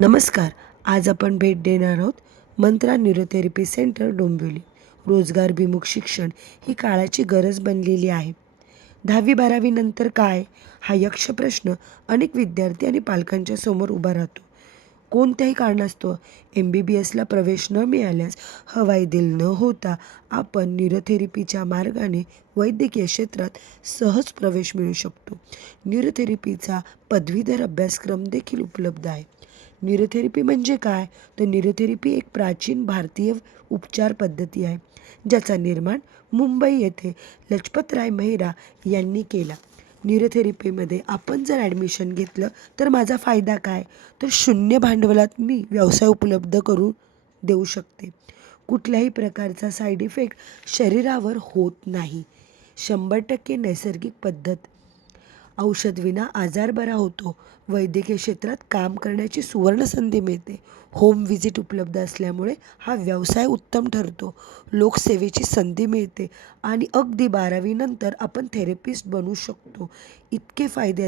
नमस्कार. आज आपण भेट देणार आहोत मंत्रा न्यूरोथेरपी सेंटर डोंबिवली. रोजगारभिमुख शिक्षण ही काळाची गरज बनलेली आहे. 10वी-12वी नंतर काय? हा यक्ष प्रश्न अनेक विद्यार्थी आणि पालकांच्या समोर उभा राहतो. कोणत्याही कारणास्तव MBBSला प्रवेश न मिळाल्यास हवाईदिल न होता आपण न्यूरोथेरपीच्या मार्गाने वैद्यकीय क्षेत्रात सहज प्रवेश मिळू शकतो. न्यूरोथेरपीचा पदवीधर अभ्यासक्रम देखील उपलब्ध आहे. न्यूरोथेरपी म्हणजे काय? तर न्यूरोथेरपी एक प्राचीन भारतीय उपचार पद्धती आहे, ज्याचा निर्माण मुंबई येथे लजपतराय मेहरा यांनी केला. न्यूरोथेरपीमध्ये आपण जर ॲडमिशन घेतलं तर माझा फायदा काय? तर शून्य भांडवलात मी व्यवसाय उपलब्ध करून देऊ शकते. कुठल्याही प्रकारचा साईड इफेक्ट शरीरावर होत नाही. 100% नैसर्गिक पद्धत. औषधविना आजार बरा होतो. वैद्यकीय क्षेत्रात काम करण्याची सुवर्ण संधी मिळते. होम व्हिजिट उपलब्ध असल्यामुळे हा व्यवसाय उत्तम ठरतो. लोकसेवेची संधी मिळते आणि अगदी 12वी नंतर आपण थेरपिस्ट बनू शकतो. इतके फायदे